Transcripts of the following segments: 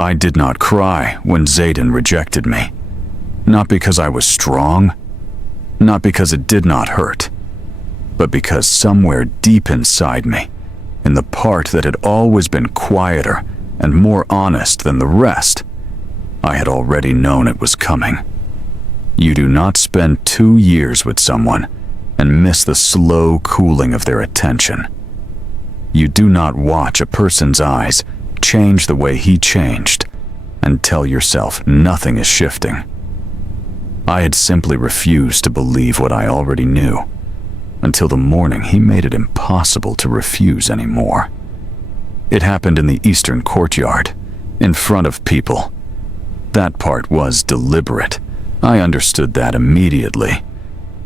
I did not cry when Zayden rejected me. Not because I was strong, not because it did not hurt, but because somewhere deep inside me, in the part that had always been quieter and more honest than the rest, I had already known it was coming. You do not spend 2 years with someone and miss the slow cooling of their attention. You do not watch a person's eyes change the way he changed and tell yourself nothing is shifting. I had simply refused to believe what I already knew, until the morning he made it impossible to refuse anymore. It happened in the eastern courtyard, in front of people. That part was deliberate. I understood that immediately.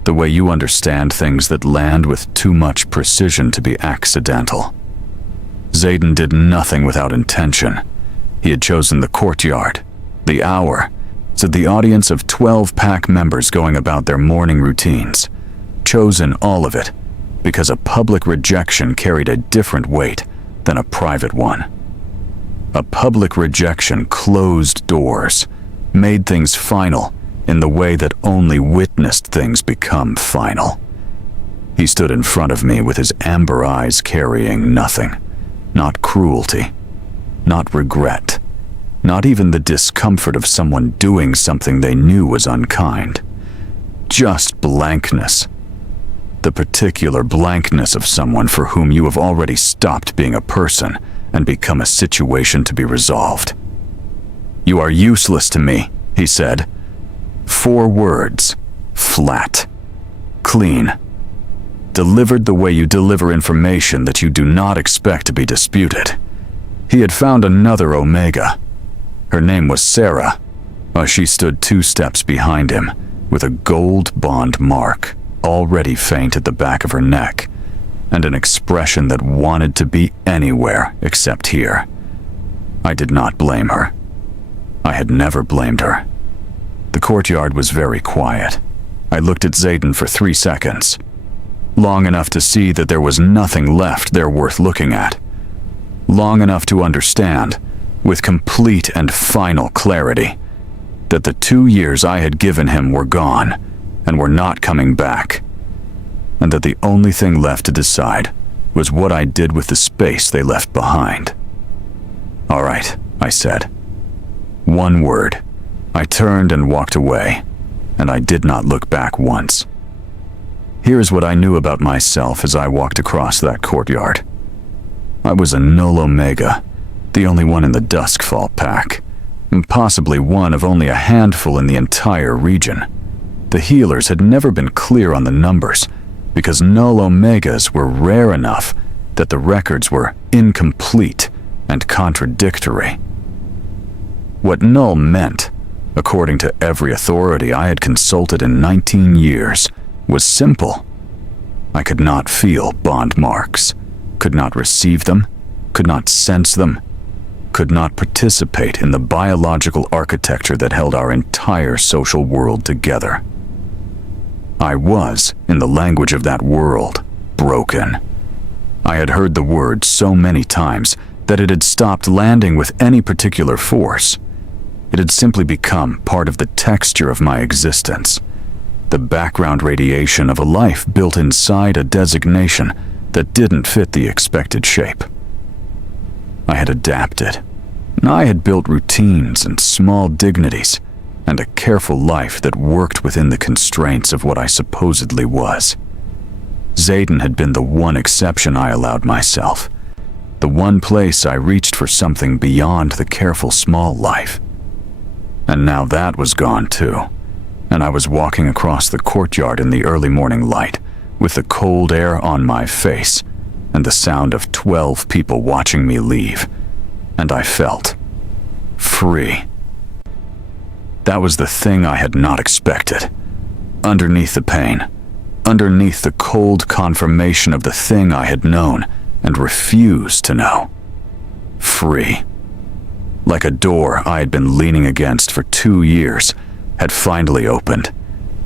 The way you understand things that land with too much precision to be accidental. Zayden did nothing without intention. He had chosen the courtyard, the hour, so the audience of 12 pack members going about their morning routines. Chosen all of it because a public rejection carried a different weight than a private one. A public rejection closed doors, made things final in the way that only witnessed things become final. He stood in front of me with his amber eyes carrying nothing. Not cruelty, not regret, not even the discomfort of someone doing something they knew was unkind. Just blankness. The particular blankness of someone for whom you have already stopped being a person and become a situation to be resolved. "You are useless to me," he said. 4 words, flat, clean, delivered the way you deliver information that you do not expect to be disputed. He had found another Omega. Her name was Sarah. She stood 2 steps behind him, with a gold bond mark already faint at the back of her neck, and an expression that wanted to be anywhere except here. I did not blame her. I had never blamed her. The courtyard was very quiet. I looked at Zayden for 3 seconds. Long enough to see that there was nothing left there worth looking at. Long enough to understand, with complete and final clarity, that the 2 years I had given him were gone and were not coming back, and that the only thing left to decide was what I did with the space they left behind. "All right," I said. 1 word. I turned and walked away, and I did not look back once. Here's what I knew about myself as I walked across that courtyard. I was a null Omega, the only one in the Duskfall pack, and possibly one of only a handful in the entire region. The healers had never been clear on the numbers, because null Omegas were rare enough that the records were incomplete and contradictory. What null meant, according to every authority I had consulted in 19 years, was simple. I could not feel bond marks, could not receive them, could not sense them, could not participate in the biological architecture that held our entire social world together. I was, in the language of that world, broken. I had heard the word so many times that it had stopped landing with any particular force. It had simply become part of the texture of my existence, the background radiation of a life built inside a designation that didn't fit the expected shape. I had adapted. I had built routines and small dignities, and a careful life that worked within the constraints of what I supposedly was. Zayden had been the one exception I allowed myself, the one place I reached for something beyond the careful small life. And now that was gone too, and I was walking across the courtyard in the early morning light, with the cold air on my face, and the sound of 12 people watching me leave, and I felt free. That was the thing I had not expected. Underneath the pain, underneath the cold confirmation of the thing I had known and refused to know. Free. Like a door I had been leaning against for 2 years had finally opened,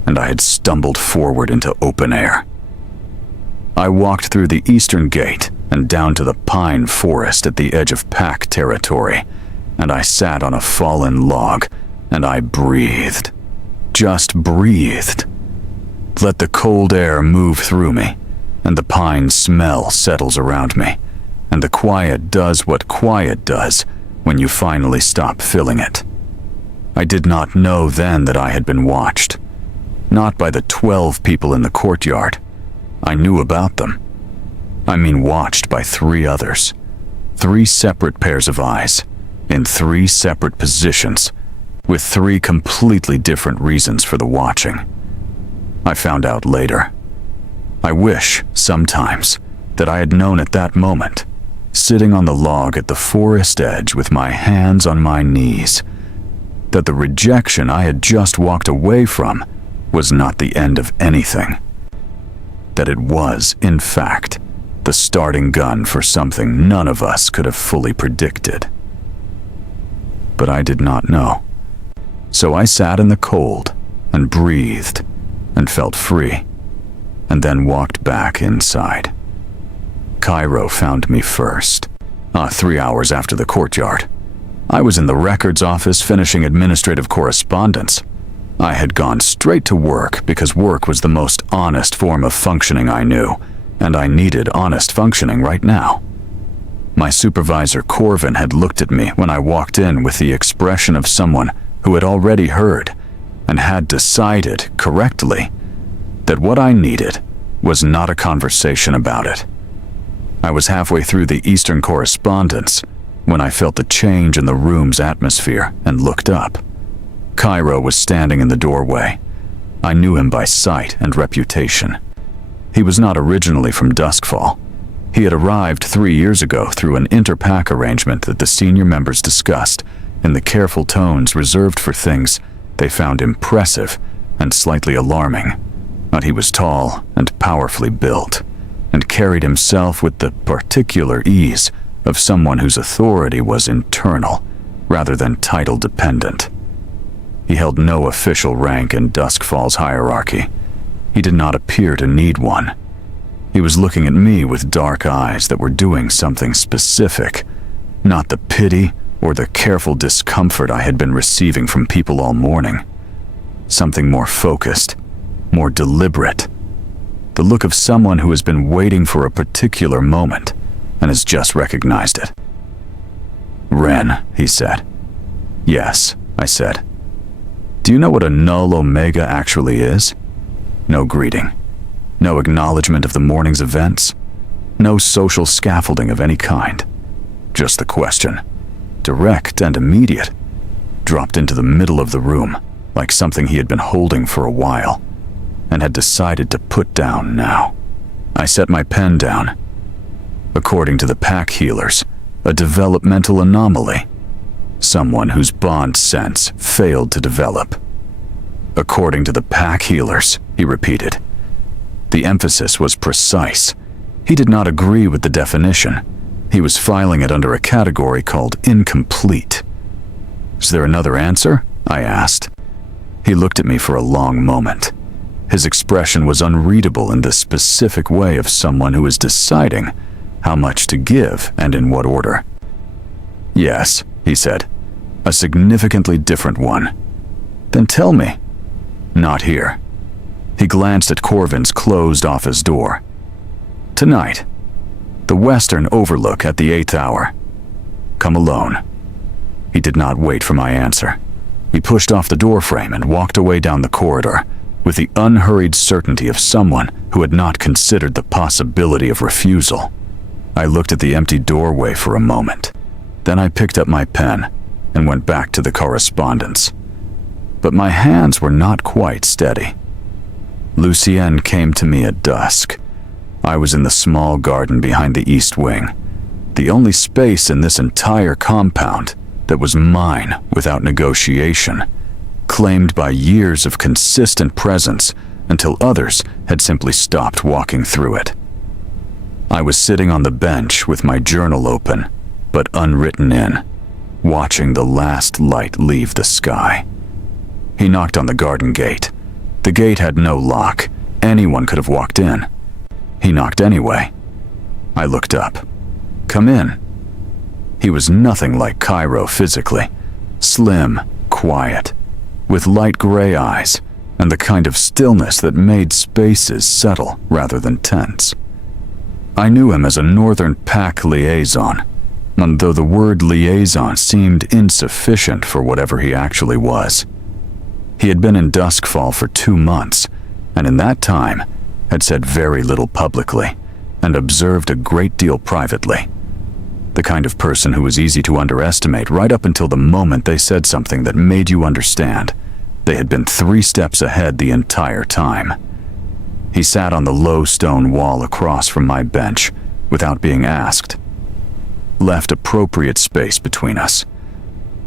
and I had stumbled forward into open air. I walked through the eastern gate and down to the pine forest at the edge of pack territory, and I sat on a fallen log, and I breathed. Just breathed. Let the cold air move through me, and the pine smell settles around me, and the quiet does what quiet does when you finally stop filling it. I did not know then that I had been watched. Not by the 12 people in the courtyard. I knew about them. I mean, watched by 3 others. 3 separate pairs of eyes, in 3 separate positions, with 3 completely different reasons for the watching. I found out later. I wish, sometimes, that I had known at that moment, sitting on the log at the forest edge with my hands on my knees, that the rejection I had just walked away from was not the end of anything. That it was, in fact, the starting gun for something none of us could have fully predicted. But I did not know. So I sat in the cold and breathed and felt free, and then walked back inside. Cairo found me first, 3 hours after the courtyard. I was in the records office finishing administrative correspondence. I had gone straight to work because work was the most honest form of functioning I knew, and I needed honest functioning right now. My supervisor Corvin had looked at me when I walked in with the expression of someone who had already heard and had decided correctly that what I needed was not a conversation about it. I was halfway through the Eastern correspondence when I felt the change in the room's atmosphere and looked up. Cairo was standing in the doorway. I knew him by sight and reputation. He was not originally from Duskfall. He had arrived 3 years ago through an interpack arrangement that the senior members discussed in the careful tones reserved for things they found impressive and slightly alarming. But he was tall and powerfully built, and carried himself with the particular ease of someone whose authority was internal rather than title-dependent. He held no official rank in Duskfall's hierarchy. He did not appear to need one. He was looking at me with dark eyes that were doing something specific, not the pity or the careful discomfort I had been receiving from people all morning. Something more focused, more deliberate. The look of someone who has been waiting for a particular moment and has just recognized it. "Ren," he said. "Yes," I said. "Do you know what a null omega actually is?" No greeting. No acknowledgement of the morning's events. No social scaffolding of any kind. Just the question, direct and immediate, dropped into the middle of the room like something he had been holding for a while and had decided to put down now. I set my pen down. According to the pack healers, a developmental anomaly. Someone whose bond sense failed to develop. According to the pack healers, he repeated. The emphasis was precise. He did not agree with the definition. He was filing it under a category called incomplete. "Is there another answer?" I asked. He looked at me for a long moment. His expression was unreadable in the specific way of someone who is deciding how much to give and in what order. "Yes," he said, "a significantly different one." "Then tell me." "Not here." He glanced at Corvin's closed office door. "Tonight. The western overlook at the 8th hour. Come alone." He did not wait for my answer. He pushed off the doorframe and walked away down the corridor with the unhurried certainty of someone who had not considered the possibility of refusal. I looked at the empty doorway for a moment. Then I picked up my pen and went back to the correspondence. But my hands were not quite steady. Lucienne came to me at dusk. I was in the small garden behind the east wing, the only space in this entire compound that was mine without negotiation, claimed by years of consistent presence until others had simply stopped walking through it. I was sitting on the bench with my journal open, but unwritten in, watching the last light leave the sky. He knocked on the garden gate. The gate had no lock. Anyone could have walked in. He knocked anyway. I looked up. "Come in." He was nothing like Cairo physically. Slim, quiet, with light gray eyes, and the kind of stillness that made spaces settle rather than tense. I knew him as a Northern Pack liaison, and though the word liaison seemed insufficient for whatever he actually was. He had been in Duskfall for 2 months, and in that time had said very little publicly and observed a great deal privately. The kind of person who was easy to underestimate right up until the moment they said something that made you understand they had been 3 steps ahead the entire time. He sat on the low stone wall across from my bench without being asked, left appropriate space between us,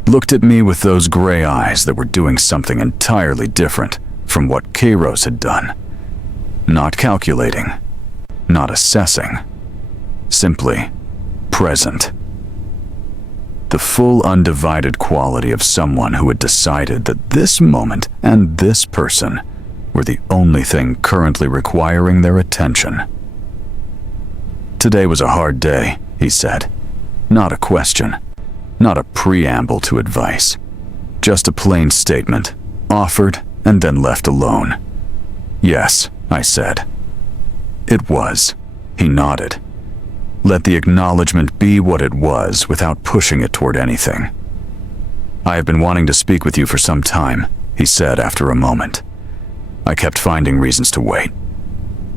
looked at me with those gray eyes that were doing something entirely different from what Kairos had done. Not calculating, not assessing, simply present. The full undivided quality of someone who had decided that this moment and this person were the only thing currently requiring their attention. Today was a hard day, he said. Not a question, not a preamble to advice. Just a plain statement, offered and then left alone. Yes, I said. It was. He nodded. Let the acknowledgement be what it was without pushing it toward anything. I have been wanting to speak with you for some time, he said after a moment. I kept finding reasons to wait.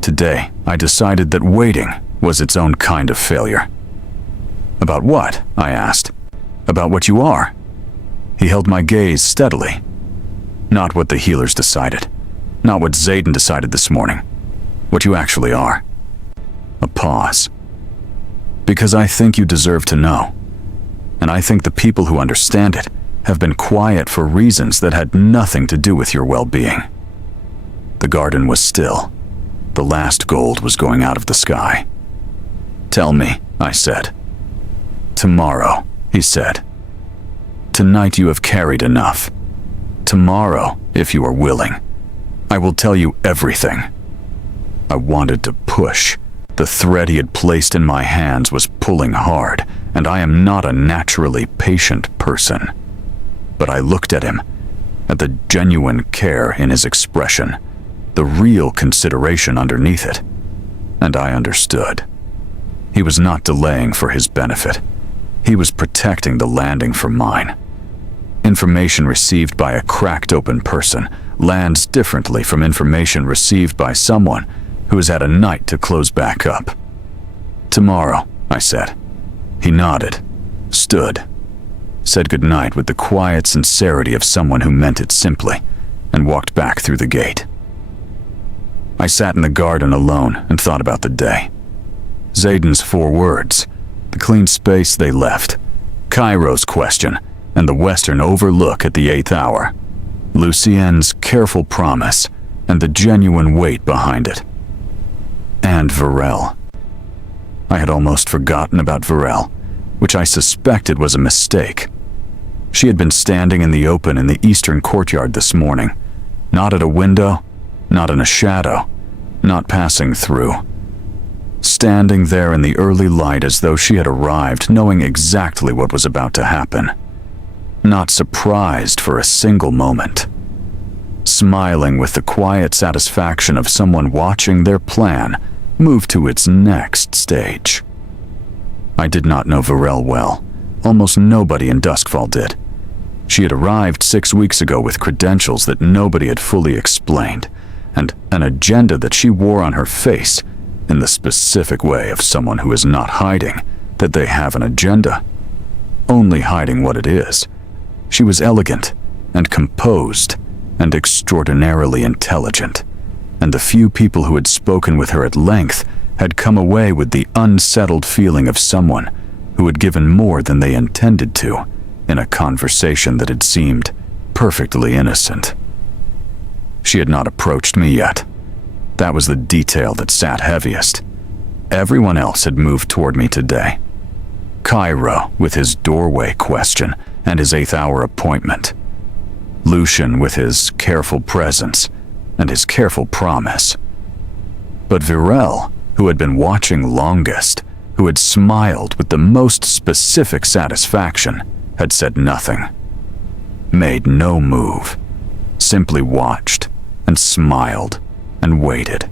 Today, I decided that waiting was its own kind of failure. About what? I asked. About what you are. He held my gaze steadily. Not what the healers decided. Not what Zayden decided this morning. What you actually are. A pause. Because I think you deserve to know. And I think the people who understand it have been quiet for reasons that had nothing to do with your well-being. The garden was still. The last gold was going out of the sky. Tell me, I said. Tomorrow, he said. Tonight you have carried enough. Tomorrow, if you are willing, I will tell you everything. I wanted to push. The thread he had placed in my hands was pulling hard, and I am not a naturally patient person. But I looked at him, at the genuine care in his expression, the real consideration underneath it, and I understood. He was not delaying for his benefit. He was protecting the landing for mine. Information received by a cracked open person lands differently from information received by someone who has had a night to close back up. Tomorrow, I said. He nodded, stood, said goodnight with the quiet sincerity of someone who meant it simply, and walked back through the gate. I sat in the garden alone and thought about the day. Zayden's 4 words, the clean space they left, Cairo's question, and the western overlook at the 8th hour, Lucien's careful promise, and the genuine weight behind it. And Varel. I had almost forgotten about Varel, which I suspected was a mistake. She had been standing in the open in the eastern courtyard this morning, not at a window, not in a shadow, not passing through. Standing there in the early light as though she had arrived knowing exactly what was about to happen. Not surprised for a single moment. Smiling with the quiet satisfaction of someone watching their plan move to its next stage. I did not know Varel well. Almost nobody in Duskfall did. She had arrived 6 weeks ago with credentials that nobody had fully explained, and an agenda that she wore on her face in the specific way of someone who is not hiding that they have an agenda, only hiding what it is. She was elegant and composed and extraordinarily intelligent, and the few people who had spoken with her at length had come away with the unsettled feeling of someone who had given more than they intended to in a conversation that had seemed perfectly innocent. She had not approached me yet. That was the detail that sat heaviest. Everyone else had moved toward me today. Cairo with his doorway question and his 8th hour appointment. Lucian with his careful presence and his careful promise. But Varel, who had been watching longest, who had smiled with the most specific satisfaction, had said nothing. Made no move. Simply watched and smiled and waited.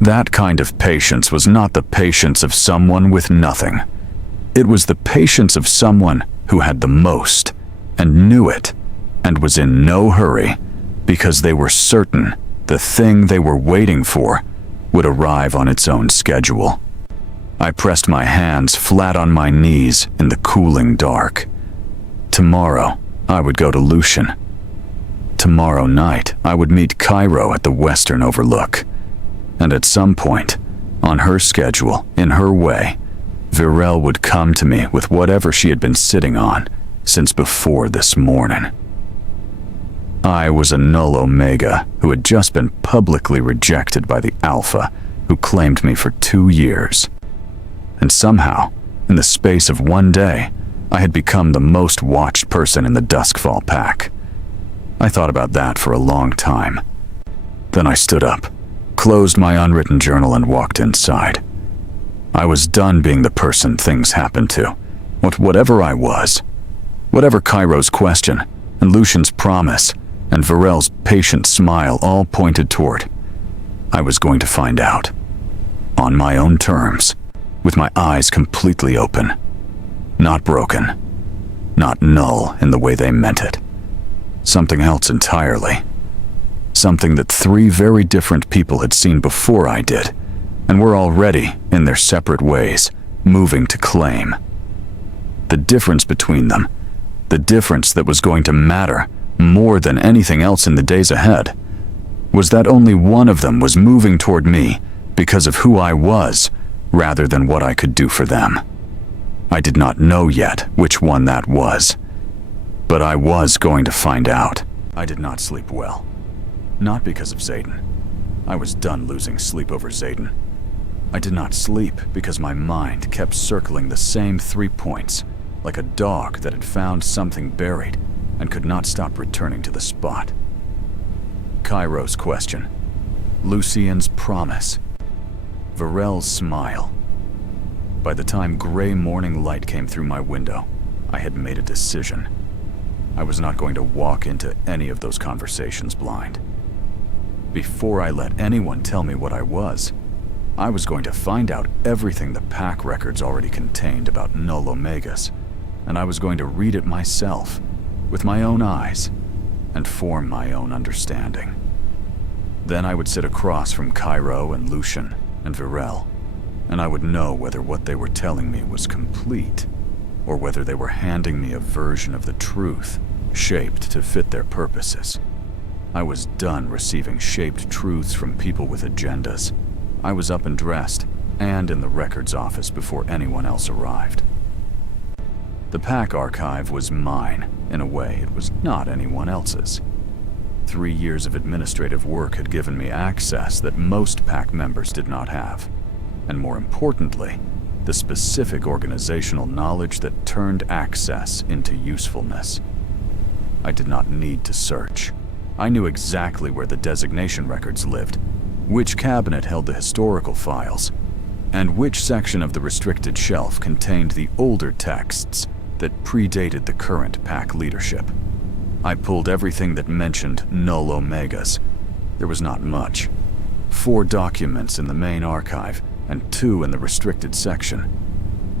That kind of patience was not the patience of someone with nothing. It was the patience of someone who had the most and knew it and was in no hurry because they were certain the thing they were waiting for would arrive on its own schedule. I pressed my hands flat on my knees in the cooling dark. Tomorrow, I would go to Lucian. Tomorrow night, I would meet Cairo at the Western Overlook. And at some point, on her schedule, in her way, Virel would come to me with whatever she had been sitting on since before this morning. I was a null omega who had just been publicly rejected by the Alpha, who claimed me for 2 years. And somehow, in the space of one day, I had become the most watched person in the Duskfall pack. I thought about that for a long time. Then I stood up, closed my unwritten journal, and walked inside. I was done being the person things happened to. Whatever I was, whatever Cairo's question, and Lucian's promise, and Virel's patient smile all pointed toward, I was going to find out. On my own terms, with my eyes completely open. Not broken. Not null in the way they meant it. Something else entirely. Something that 3 very different people had seen before I did, and were already, in their separate ways, moving to claim. The difference between them, the difference that was going to matter more than anything else in the days ahead, was that only one of them was moving toward me because of who I was, rather than what I could do for them. I did not know yet which one that was, but I was going to find out. I did not sleep well. Not because of Zayden. I was done losing sleep over Zayden. I did not sleep because my mind kept circling the same 3 points, like a dog that had found something buried and could not stop returning to the spot. Cairo's question. Lucian's promise. Virel's smile. By the time gray morning light came through my window, I had made a decision. I was not going to walk into any of those conversations blind. Before I let anyone tell me what I was going to find out everything the pack records already contained about null omegas, and I was going to read it myself, with my own eyes, and form my own understanding. Then I would sit across from Cairo and Lucian and Virel, and I would know whether what they were telling me was complete, or whether they were handing me a version of the truth, shaped to fit their purposes. I was done receiving shaped truths from people with agendas. I was up and dressed, and in the records office before anyone else arrived. The pack archive was mine. In a way, it was not anyone else's. 3 years of administrative work had given me access that most pack members did not have. And more importantly, the specific organizational knowledge that turned access into usefulness. I did not need to search. I knew exactly where the designation records lived, which cabinet held the historical files, and which section of the restricted shelf contained the older texts that predated the current pack leadership. I pulled everything that mentioned null omegas. There was not much. 4 documents in the main archive and 2 in the restricted section,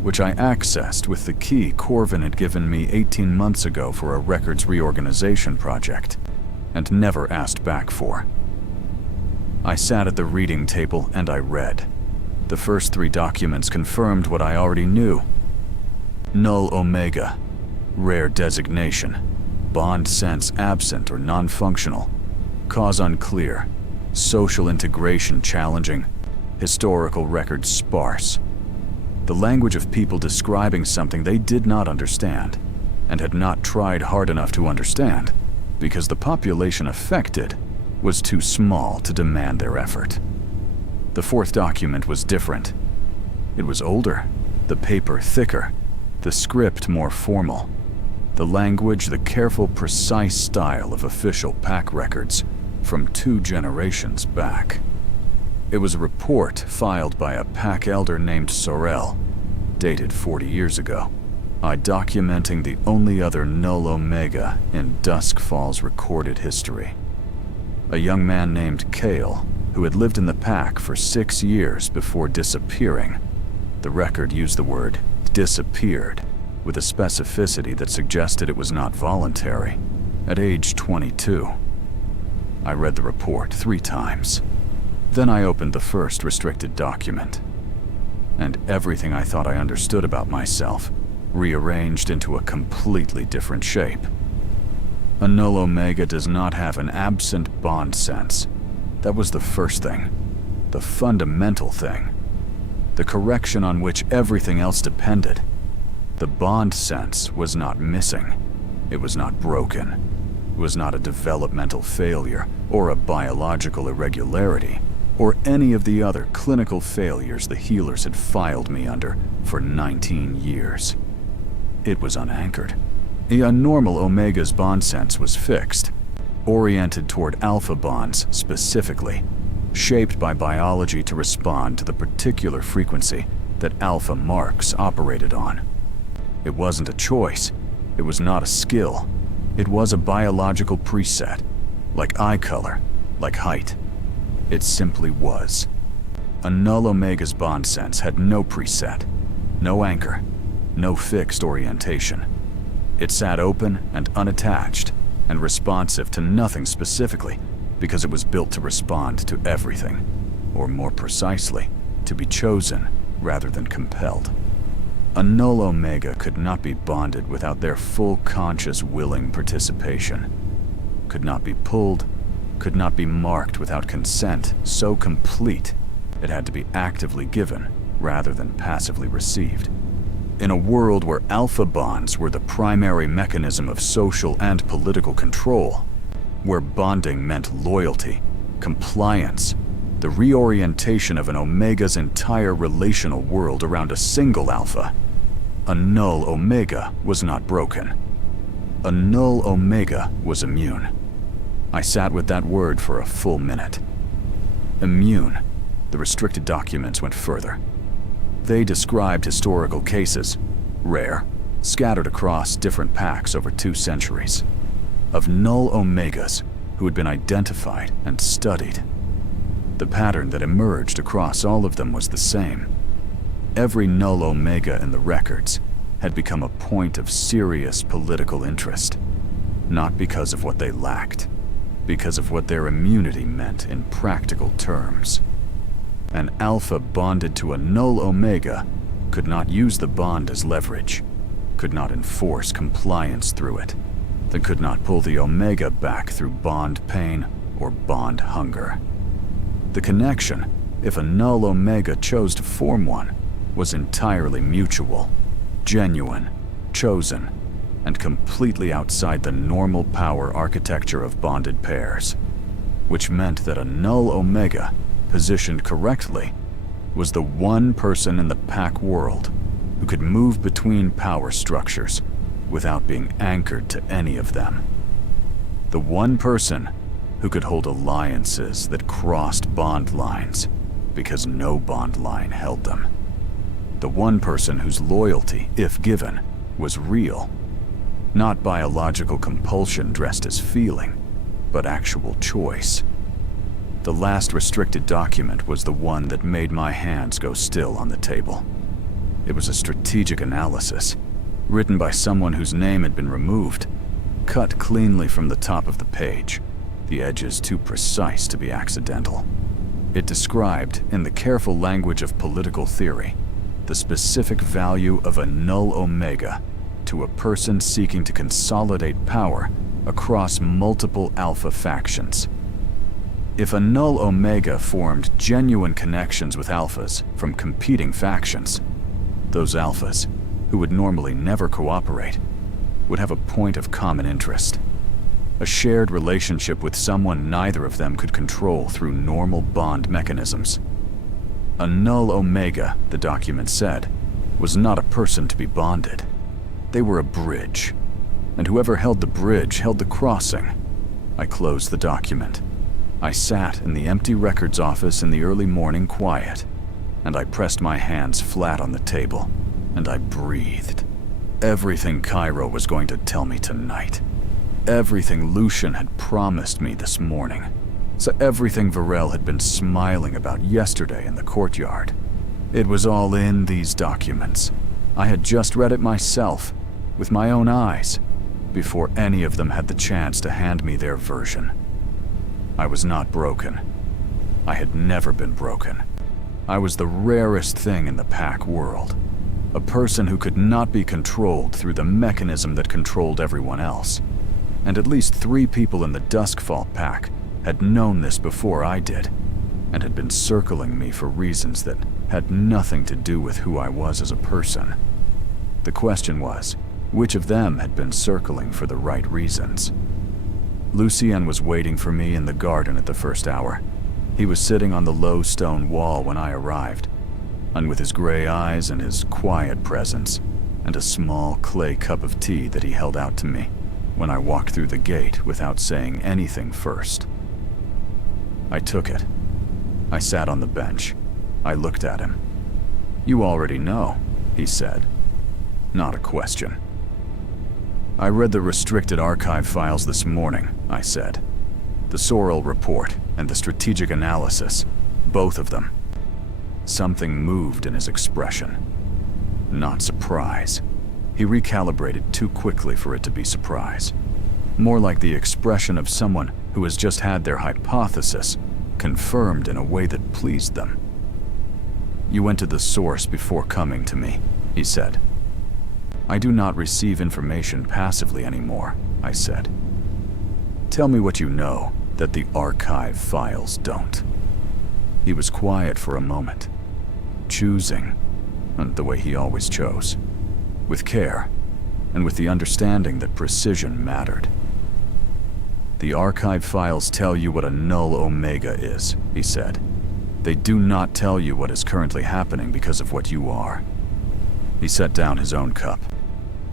which I accessed with the key Corvin had given me 18 months ago for a records reorganization project, and never asked back for. I sat at the reading table and I read. The first 3 documents confirmed what I already knew. Null omega, rare designation, bond sense absent or non-functional, cause unclear, social integration challenging, historical records sparse. The language of people describing something they did not understand, and had not tried hard enough to understand, because the population affected was too small to demand their effort. The 4th document was different. It was older, the paper thicker, the script more formal, the language the careful, precise style of official pack records from 2 generations back. It was a report filed by a pack elder named Sorel, dated 40 years ago, documenting the only other null omega in Dusk Fall's recorded history. A young man named Kale, who had lived in the pack for 6 years before disappearing. The record used the word disappeared with a specificity that suggested it was not voluntary, at age 22. I read the report 3 times. Then I opened the first restricted document, and everything I thought I understood about myself rearranged into a completely different shape. A null omega does not have an absent bond sense. That was the first thing, the fundamental thing, the correction on which everything else depended. The bond sense was not missing. It was not broken. It was not a developmental failure or a biological irregularity or any of the other clinical failures the healers had filed me under for 19 years. It was unanchored. A normal omega's bond sense was fixed, oriented toward alpha bonds specifically, shaped by biology to respond to the particular frequency that alpha marks operated on. It wasn't a choice. It was not a skill. It was a biological preset, like eye color, like height. It simply was. A null omega's bond sense had no preset, no anchor, no fixed orientation. It sat open and unattached and responsive to nothing specifically because it was built to respond to everything, or more precisely, to be chosen rather than compelled. A null omega could not be bonded without their full conscious willing participation, could not be pulled, could not be marked without consent so complete it had to be actively given rather than passively received. In a world where alpha bonds were the primary mechanism of social and political control, where bonding meant loyalty, compliance, the reorientation of an omega's entire relational world around a single alpha, a null omega was not broken. A null omega was immune. I sat with that word for a full minute. Immune. The restricted documents went further. They described historical cases, rare, scattered across different packs over 2 centuries, of null omegas who had been identified and studied. The pattern that emerged across all of them was the same. Every null omega in the records had become a point of serious political interest, not because of what they lacked, because of what their immunity meant in practical terms. An alpha bonded to a null omega could not use the bond as leverage, could not enforce compliance through it, then could not pull the omega back through bond pain or bond hunger. The connection, if a null omega chose to form one, was entirely mutual, genuine, chosen, and completely outside the normal power architecture of bonded pairs, which meant that a null omega, positioned correctly, was the one person in the pack world who could move between power structures without being anchored to any of them. The one person who could hold alliances that crossed bond lines because no bond line held them. The one person whose loyalty, if given, was real, not biological compulsion dressed as feeling, but actual choice. The last restricted document was the one that made my hands go still on the table. It was a strategic analysis, written by someone whose name had been removed, cut cleanly from the top of the page, the edges too precise to be accidental. It described, in the careful language of political theory, the specific value of a null omega to a person seeking to consolidate power across multiple alpha factions. If a null omega formed genuine connections with alphas from competing factions, those alphas, who would normally never cooperate, would have a point of common interest, a shared relationship with someone neither of them could control through normal bond mechanisms. A null omega, the document said, was not a person to be bonded. They were a bridge, and whoever held the bridge held the crossing. I closed the document. I sat in the empty records office in the early morning quiet, and I pressed my hands flat on the table, and I breathed. Everything Cairo was going to tell me tonight. Everything Lucian had promised me this morning. So everything Varel had been smiling about yesterday in the courtyard. It was all in these documents. I had just read it myself, with my own eyes, before any of them had the chance to hand me their version. I was not broken. I had never been broken. I was the rarest thing in the pack world. A person who could not be controlled through the mechanism that controlled everyone else. And at least 3 people in the Duskfall pack had known this before I did, and had been circling me for reasons that had nothing to do with who I was as a person. The question was, which of them had been circling for the right reasons? Lucien was waiting for me in the garden at the first hour. He was sitting on the low stone wall when I arrived, and with his gray eyes and his quiet presence, and a small clay cup of tea that he held out to me when I walked through the gate without saying anything first. I took it. I sat on the bench. I looked at him. "You already know," he said. Not a question. "I read the restricted archive files this morning," I said. "The Sorrel report and the strategic analysis, both of them." Something moved in his expression. Not surprise. He recalibrated too quickly for it to be surprise. More like the expression of someone who has just had their hypothesis confirmed in a way that pleased them. "You went to the source before coming to me," he said. "I do not receive information passively anymore," I said. "Tell me what you know that the archive files don't." He was quiet for a moment, choosing, the way he always chose, with care, and with the understanding that precision mattered. "The archive files tell you what a null omega is," he said. "They do not tell you what is currently happening because of what you are." He set down his own cup.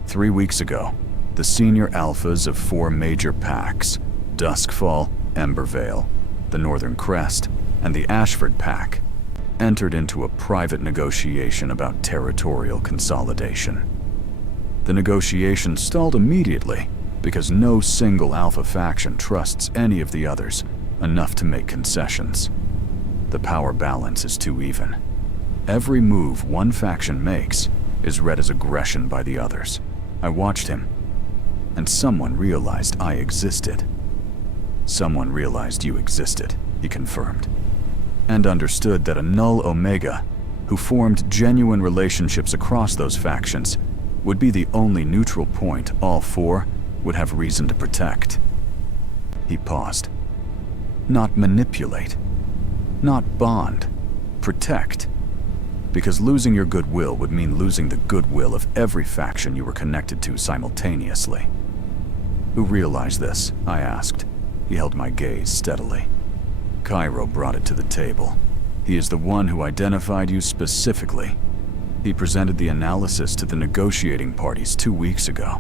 3 weeks ago, the senior alphas of 4 major packs, Duskfall, Embervale, the Northern Crest, and the Ashford pack, entered into a private negotiation about territorial consolidation. The negotiation stalled immediately because no single alpha faction trusts any of the others enough to make concessions. The power balance is too even. Every move one faction makes is read as aggression by the others. I watched him, and someone realized I existed. "Someone realized you existed," he confirmed, and understood that a null omega, who formed genuine relationships across those factions, would be the only neutral point all 4 would have reason to protect. He paused. Not manipulate. Not bond. Protect. Because losing your goodwill would mean losing the goodwill of every faction you were connected to simultaneously. "Who realized this?" I asked. He held my gaze steadily. "Cairo brought it to the table. He is the one who identified you specifically. He presented the analysis to the negotiating parties 2 weeks ago."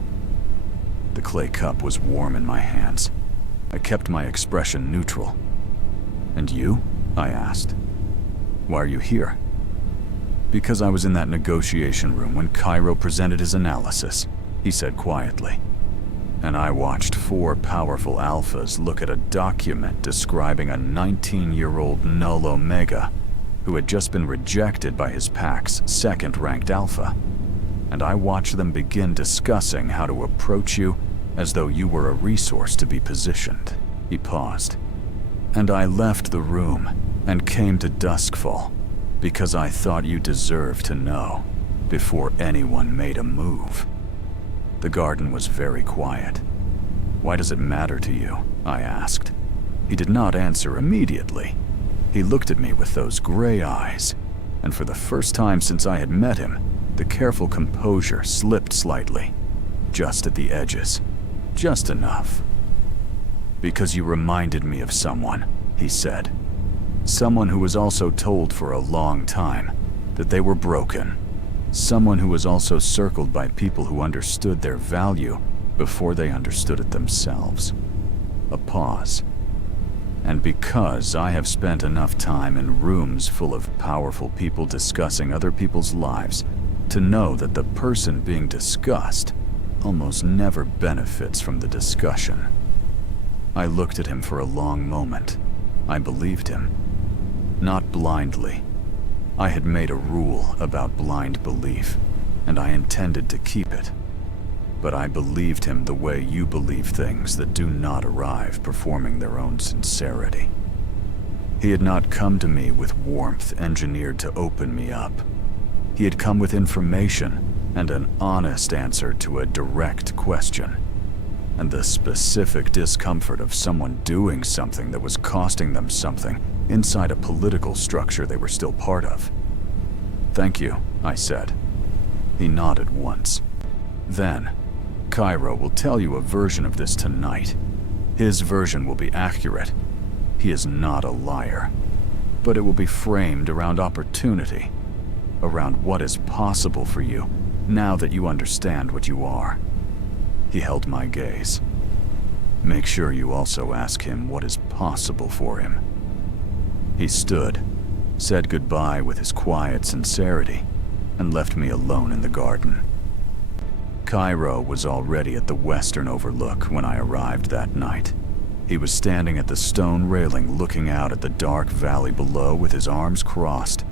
The clay cup was warm in my hands. I kept my expression neutral. "And you?" I asked. "Why are you here?" "Because I was in that negotiation room when Cairo presented his analysis," he said quietly. "And I watched 4 powerful alphas look at a document describing a 19-year-old null omega who had just been rejected by his pack's second-ranked alpha. And I watched them begin discussing how to approach you as though you were a resource to be positioned." He paused. "And I left the room and came to Duskfall because I thought you deserved to know before anyone made a move." The garden was very quiet. "Why does it matter to you?" I asked. He did not answer immediately. He looked at me with those gray eyes, and for the first time since I had met him, the careful composure slipped slightly, just at the edges, just enough. "Because you reminded me of someone," he said. "Someone who was also told for a long time that they were broken. Someone who was also circled by people who understood their value before they understood it themselves." A pause. And because I have spent enough time in rooms full of powerful people discussing other people's lives to know that the person being discussed almost never benefits from the discussion. I looked at him for a long moment. I believed him. Not blindly. I had made a rule about blind belief, and I intended to keep it. But I believed him the way you believe things that do not arrive performing their own sincerity. He had not come to me with warmth engineered to open me up. He had come with information and an honest answer to a direct question, and the specific discomfort of someone doing something that was costing them something inside a political structure they were still part of. "Thank you," I said. He nodded once. "Then, Cairo will tell you a version of this tonight. His version will be accurate. He is not a liar. But it will be framed around opportunity, around what is possible for you now that you understand what you are." He held my gaze. "Make sure you also ask him what is possible for him." He stood, said goodbye with his quiet sincerity, and left me alone in the garden. Cairo was already at the western overlook when I arrived that night. He was standing at the stone railing looking out at the dark valley below with his arms crossed,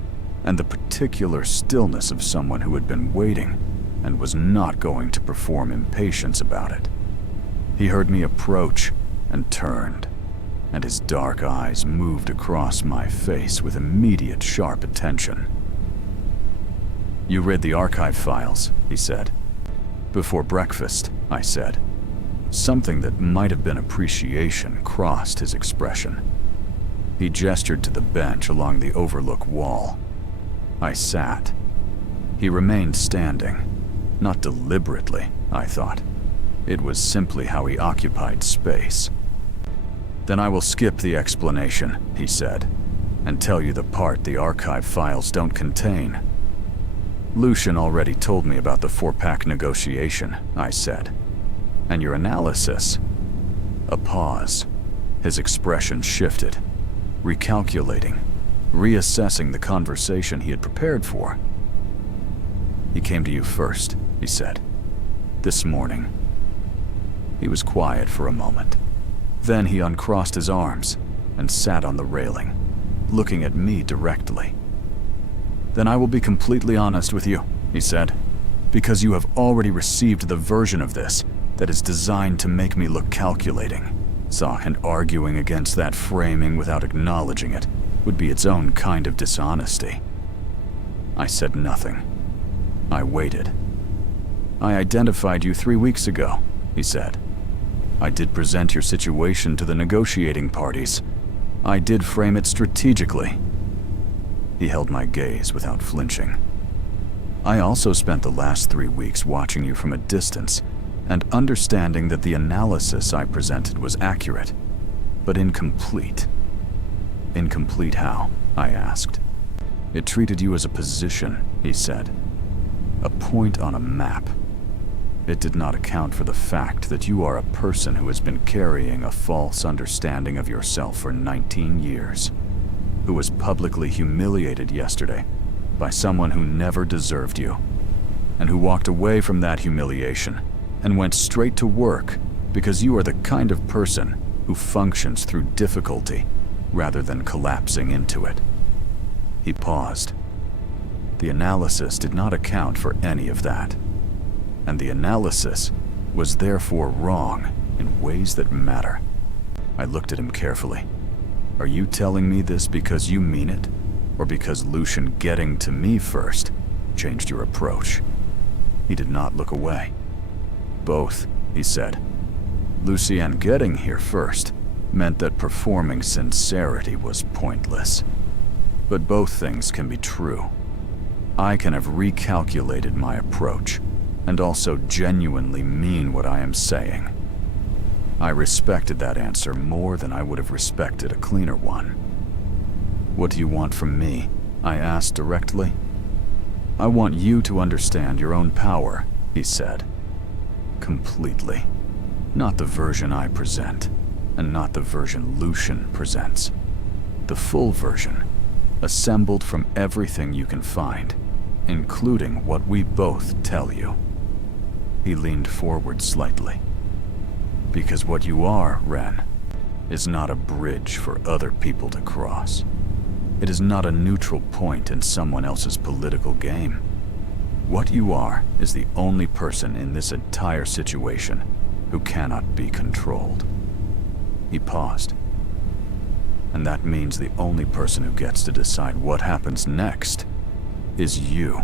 and the particular stillness of someone who had been waiting and was not going to perform impatience about it. He heard me approach and turned, and his dark eyes moved across my face with immediate sharp attention. "You read the archive files," he said. "Before breakfast," I said. Something that might have been appreciation crossed his expression. He gestured to the bench along the overlook wall. I sat. He remained standing. Not deliberately, I thought. It was simply how he occupied space. "Then I will skip the explanation," he said, "and tell you the part the archive files don't contain." "Lucian already told me about the 4-pack negotiation," I said. "And your analysis?" A pause. His expression shifted, recalculating, reassessing the conversation he had prepared for. "He came to you first," he said. "This morning." He was quiet for a moment. Then he uncrossed his arms and sat on the railing, looking at me directly. "Then I will be completely honest with you," he said, "because you have already received the version of this that is designed to make me look calculating. And arguing against that framing without acknowledging it would be its own kind of dishonesty." I said nothing. I waited. "I identified you 3 weeks ago," he said. "I did present your situation to the negotiating parties. I did frame it strategically." He held my gaze without flinching. "I also spent the last 3 weeks watching you from a distance and understanding that the analysis I presented was accurate, but incomplete." "Incomplete how?" I asked. "It treated you as a position," he said. "A point on a map. It did not account for the fact that you are a person who has been carrying a false understanding of yourself for 19 years, who was publicly humiliated yesterday by someone who never deserved you, and who walked away from that humiliation and went straight to work because you are the kind of person who functions through difficulty rather than collapsing into it." He paused. The analysis did not account for any of that, and the analysis was therefore wrong in ways that matter. I looked at him carefully. "Are you telling me this because you mean it, or because Lucian getting to me first changed your approach?" He did not look away. "Both," he said. "Lucian getting here first meant that performing sincerity was pointless. But both things can be true. I can have recalculated my approach and also genuinely mean what I am saying." I respected that answer more than I would have respected a cleaner one. "What do you want from me?" I asked directly. "I want you to understand your own power," he said. "Completely. Not the version I present, and not the version Lucian presents. The full version, assembled from everything you can find, including what we both tell you. He leaned forward slightly. Because what you are, Ren, is not a bridge for other people to cross. It is not a neutral point in someone else's political game. What you are is the only person in this entire situation who cannot be controlled. He paused. And that means the only person who gets to decide what happens next is you.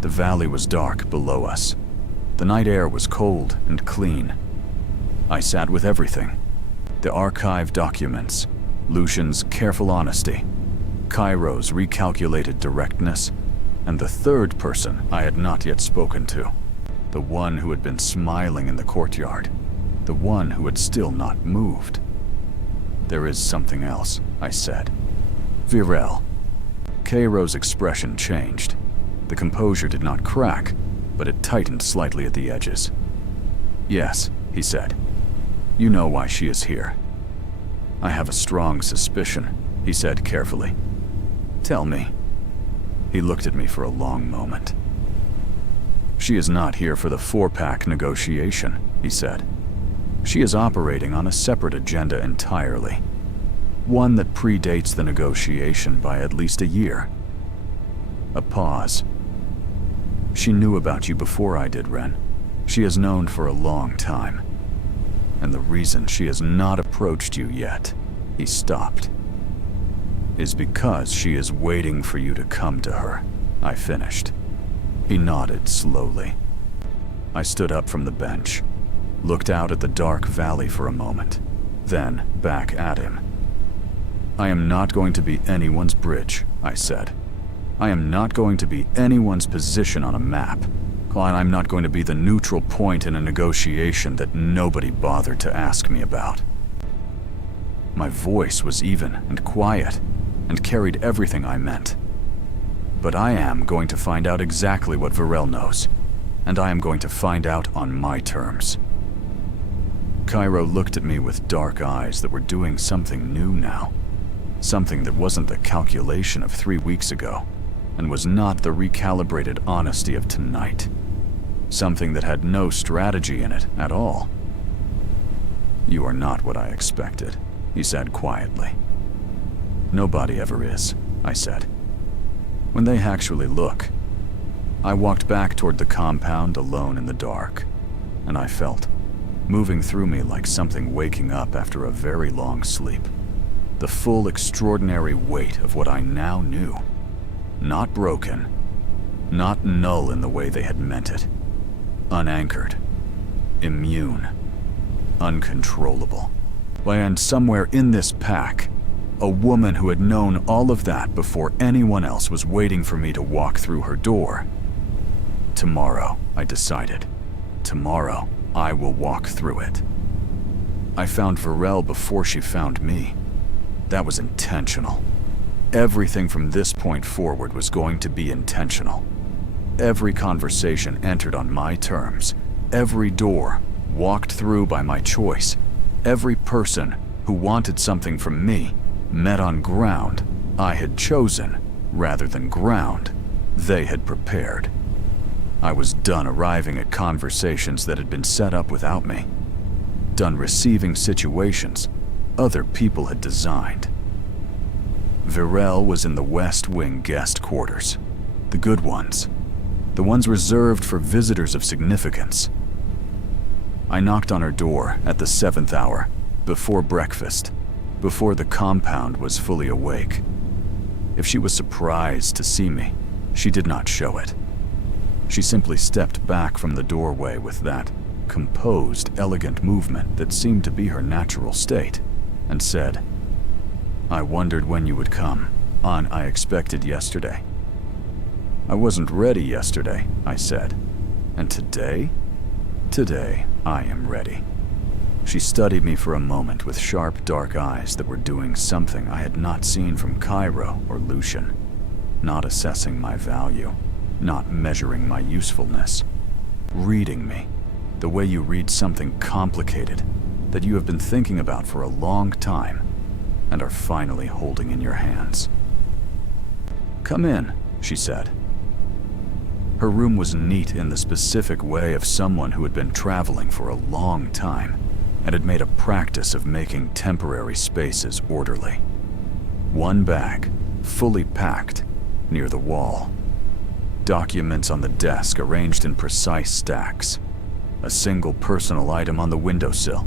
The valley was dark below us. The night air was cold and clean. I sat with everything. The archive documents, Lucian's careful honesty, Cairo's recalculated directness, and the third person I had not yet spoken to, the one who had been smiling in the courtyard, the one who had still not moved. There is something else, I said. Virel. Cairo's expression changed. The composure did not crack, but it tightened slightly at the edges. Yes, he said. You know why she is here. I have a strong suspicion, he said carefully. Tell me. He looked at me for a long moment. She is not here for the 4-pack negotiation, he said. She is operating on a separate agenda entirely. One that predates the negotiation by at least a year. A pause. She knew about you before I did, Ren. She has known for a long time. And the reason she has not approached you yet, he stopped, is because she is waiting for you to come to her, I finished. He nodded slowly. I stood up from the bench, looked out at the dark valley for a moment, then back at him. I am not going to be anyone's bridge, I said. I am not going to be anyone's position on a map. I'm not going to be the neutral point in a negotiation that nobody bothered to ask me about. My voice was even and quiet, and carried everything I meant. But I am going to find out exactly what Virel knows, and I am going to find out on my terms. Cairo looked at me with dark eyes that were doing something new now. Something that wasn't the calculation of 3 weeks ago, and was not the recalibrated honesty of tonight. Something that had no strategy in it at all. You are not what I expected, he said quietly. Nobody ever is, I said. When they actually look. I walked back toward the compound alone in the dark, and I felt, moving through me like something waking up after a very long sleep, the full extraordinary weight of what I now knew. Not broken, not null in the way they had meant it. Unanchored, immune, uncontrollable. And somewhere in this pack, a woman who had known all of that before anyone else was waiting for me to walk through her door. Tomorrow, I decided. Tomorrow, I will walk through it. I found Virel before she found me. That was intentional. Everything from this point forward was going to be intentional. Every conversation entered on my terms. Every door walked through by my choice. Every person who wanted something from me met on ground I had chosen rather than ground they had prepared. I was done arriving at conversations that had been set up without me. Done receiving situations other people had designed. Virel was in the West Wing guest quarters. The good ones. The ones reserved for visitors of significance. I knocked on her door at the 7th hour, before breakfast, before the compound was fully awake. If she was surprised to see me, she did not show it. She simply stepped back from the doorway with that composed, elegant movement that seemed to be her natural state, and said, I wondered when you would come. I expected yesterday. I wasn't ready yesterday, I said. And today? Today, I am ready. She studied me for a moment with sharp, dark eyes that were doing something I had not seen from Cairo or Lucian. Not assessing my value, not measuring my usefulness. Reading me, the way you read something complicated, that you have been thinking about for a long time and are finally holding in your hands. "Come in," she said. Her room was neat in the specific way of someone who had been traveling for a long time and had made a practice of making temporary spaces orderly. One bag, fully packed, near the wall. Documents on the desk arranged in precise stacks. A single personal item on the windowsill.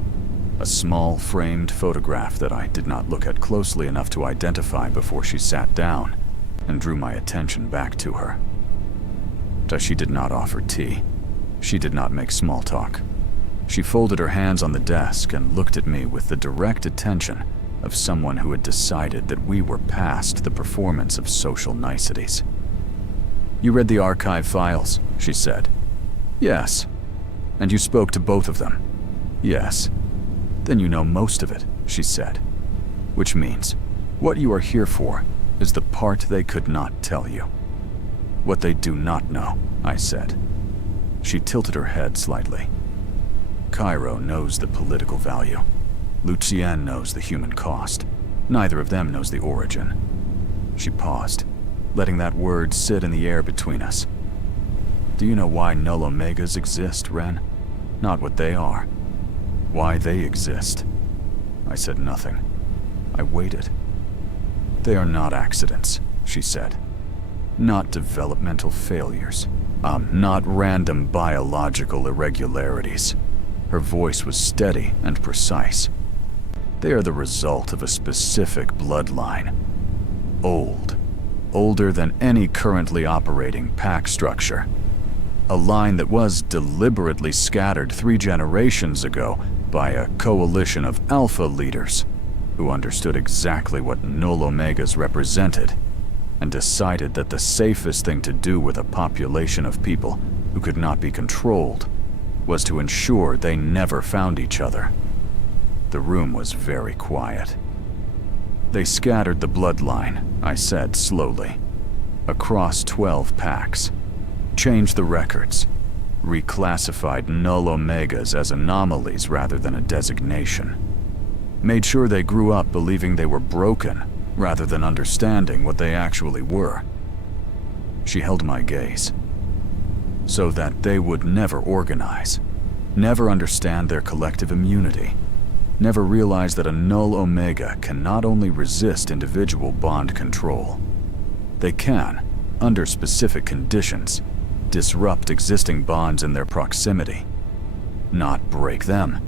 A small framed photograph that I did not look at closely enough to identify before she sat down and drew my attention back to her. She did not offer tea. She did not make small talk. She folded her hands on the desk and looked at me with the direct attention of someone who had decided that we were past the performance of social niceties. "You read the archive files," she said. "Yes." "And you spoke to both of them?" "Yes." "Then you know most of it," she said. "Which means, what you are here for is the part they could not tell you." "What they do not know," I said. She tilted her head slightly. "Cairo knows the political value. Lucienne knows the human cost. Neither of them knows the origin." She paused, letting that word sit in the air between us. "Do you know why null omegas exist, Ren? Not what they are. Why they exist." I said nothing. I waited. "They are not accidents," she said. "Not developmental failures. Not random biological irregularities." Her voice was steady and precise. "They are the result of a specific bloodline. Old. Older than any currently operating pack structure. A line that was deliberately scattered 3 generations ago by a coalition of alpha leaders who understood exactly what null omegas represented and decided that the safest thing to do with a population of people who could not be controlled was to ensure they never found each other." The room was very quiet. "They scattered the bloodline," I said slowly, "across 12 packs, changed the records, reclassified null omegas as anomalies rather than a designation, made sure they grew up believing they were broken rather than understanding what they actually were." She held my gaze. "So that they would never organize, never understand their collective immunity, never realize that a null omega can not only resist individual bond control, they can, under specific conditions, disrupt existing bonds in their proximity, not break them,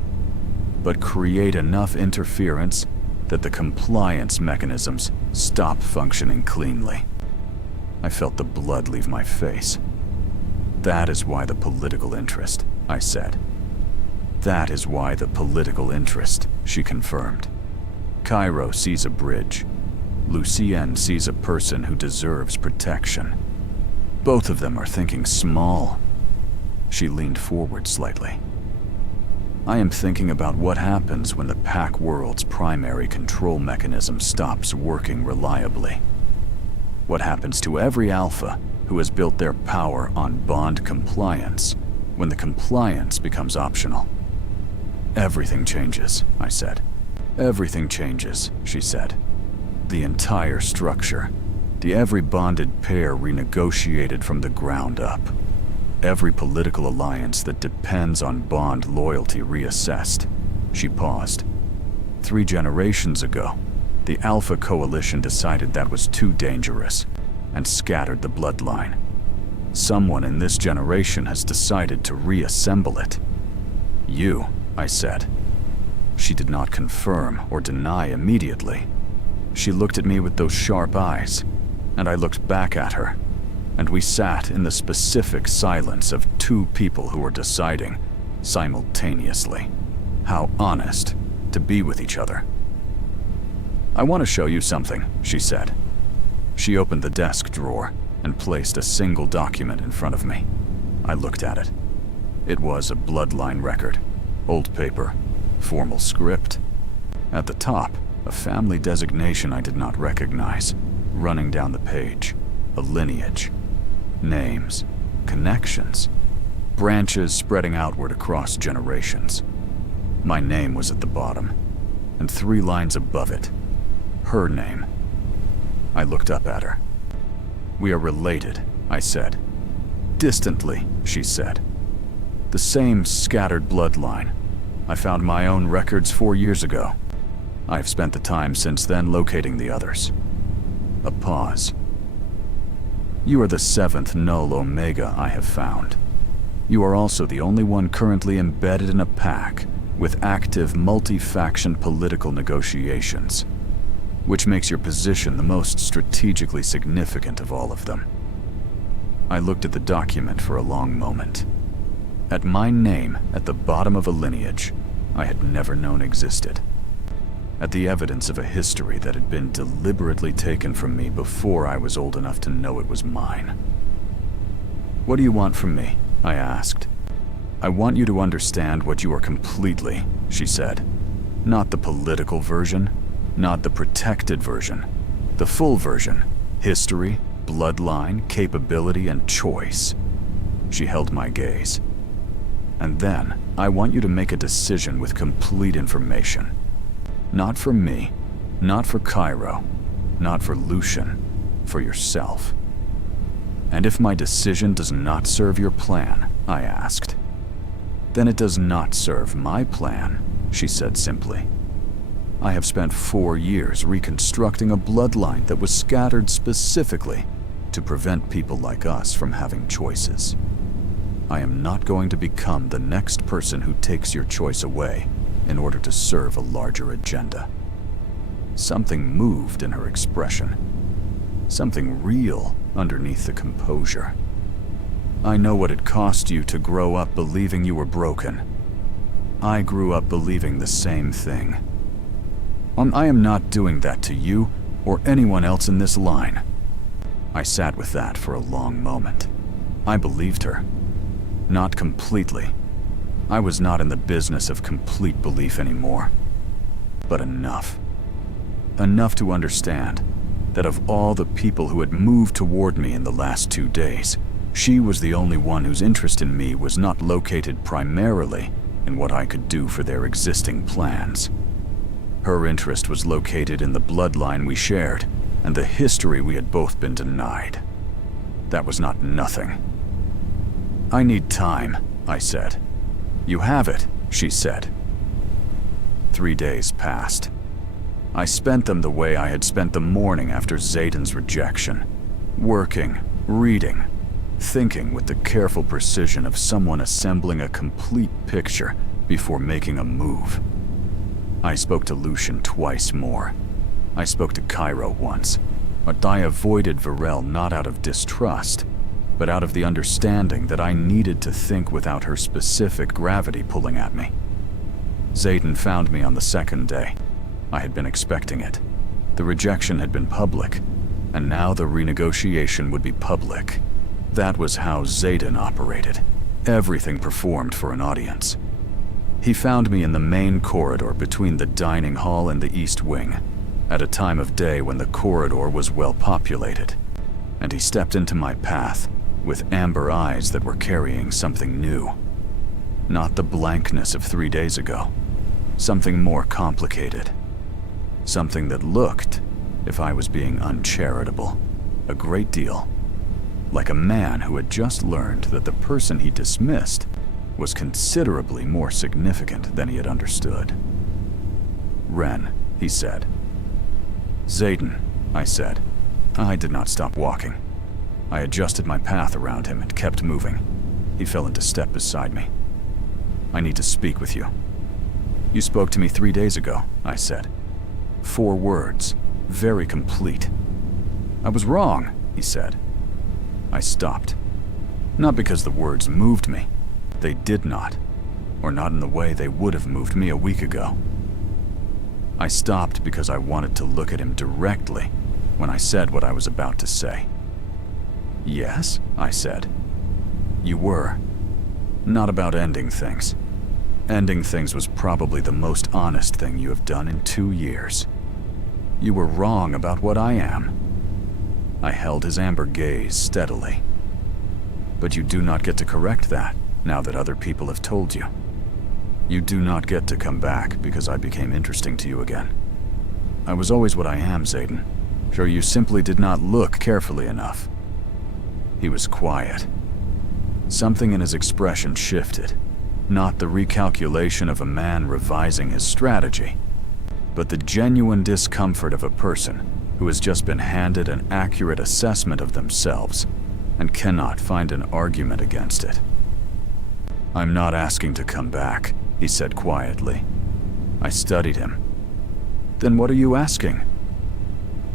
but create enough interference that the compliance mechanisms stop functioning cleanly." I felt the blood leave my face. "That is why the political interest," I said. "That is why the political interest," she confirmed. "Cairo sees a bridge. Lucienne sees a person who deserves protection. Both of them are thinking small." She leaned forward slightly. "I am thinking about what happens when the pack world's primary control mechanism stops working reliably. What happens to every alpha who has built their power on bond compliance when the compliance becomes optional?" "Everything changes," I said. "Everything changes," she said. "The entire structure. Every bonded pair renegotiated from the ground up. Every political alliance that depends on bond loyalty reassessed." She paused. 3 generations ago, the Alpha Coalition decided that was too dangerous and scattered the bloodline. Someone in this generation has decided to reassemble it. "You," I said. She did not confirm or deny immediately. She looked at me with those sharp eyes, and I looked back at her, and we sat in the specific silence of 2 people who were deciding, simultaneously, how honest to be with each other. "I want to show you something," she said. She opened the desk drawer and placed a single document in front of me. I looked at it. It was a bloodline record, old paper, formal script. At the top, a family designation I did not recognize, running down the page, a lineage. Names, connections, branches spreading outward across generations. My name was at the bottom, and 3 lines above it, her name. I looked up at her. "We are related," I said. "Distantly," she said. "The same scattered bloodline. I found my own records 4 years ago. I have spent the time since then locating the others." A pause. "You are the 7th null omega I have found. You are also the only one currently embedded in a pact with active multi-faction political negotiations, which makes your position the most strategically significant of all of them." I looked at the document for a long moment. At my name at the bottom of a lineage I had never known existed. At the evidence of a history that had been deliberately taken from me before I was old enough to know it was mine. "What do you want from me?" I asked. "I want you to understand what you are completely," she said. "Not the political version, not the protected version. The full version. History, bloodline, capability, and choice." She held my gaze. "And then, I want you to make a decision with complete information. Not for me, not for Cairo, not for Lucian, for yourself." "And if my decision does not serve your plan?" I asked. "Then it does not serve my plan," she said simply. "I have spent 4 years reconstructing a bloodline that was scattered specifically to prevent people like us from having choices. I am not going to become the next person who takes your choice away in order to serve a larger agenda." Something moved in her expression. Something real underneath the composure. "I know what it cost you to grow up believing you were broken. I grew up believing the same thing. I am not doing that to you or anyone else in this line." I sat with that for a long moment. I believed her. Not completely. I was not in the business of complete belief anymore. But enough. Enough to understand that of all the people who had moved toward me in the last 2 days, she was the only one whose interest in me was not located primarily in what I could do for their existing plans. Her interest was located in the bloodline we shared and the history we had both been denied. That was not nothing. "I need time," I said. "You have it," she said. 3 days passed. I spent them the way I had spent the morning after Zayden's rejection. Working, reading, thinking with the careful precision of someone assembling a complete picture before making a move. I spoke to Lucian twice more. I spoke to Cairo once, but I avoided Varel not out of distrust, but out of the understanding that I needed to think without her specific gravity pulling at me. Zayden found me on the 2nd day. I had been expecting it. The rejection had been public, and now the renegotiation would be public. That was how Zayden operated. Everything performed for an audience. He found me in the main corridor between the dining hall and the east wing, at a time of day when the corridor was well populated, and he stepped into my path with amber eyes that were carrying something new. Not the blankness of 3 days ago. Something more complicated. Something that looked, if I was being uncharitable, a great deal like a man who had just learned that the person he dismissed was considerably more significant than he had understood. "Ren," he said. "Zayden," I said. I did not stop walking. I adjusted my path around him and kept moving. He fell into step beside me. "I need to speak with you." "You spoke to me 3 days ago," I said. 4 words, very complete. "I was wrong," he said. I stopped. Not because the words moved me. They did not, or not in the way they would have moved me a week ago. I stopped because I wanted to look at him directly when I said what I was about to say. "Yes," I said. "You were. Not about ending things. Ending things was probably the most honest thing you have done in 2 years. You were wrong about what I am." I held his amber gaze steadily. "But you do not get to correct that, now that other people have told you. You do not get to come back because I became interesting to you again. I was always what I am, Zayden. Sure, you simply did not look carefully enough." He was quiet. Something in his expression shifted. Not the recalculation of a man revising his strategy, but the genuine discomfort of a person who has just been handed an accurate assessment of themselves and cannot find an argument against it. "I'm not asking to come back," he said quietly. I studied him. "Then what are you asking?"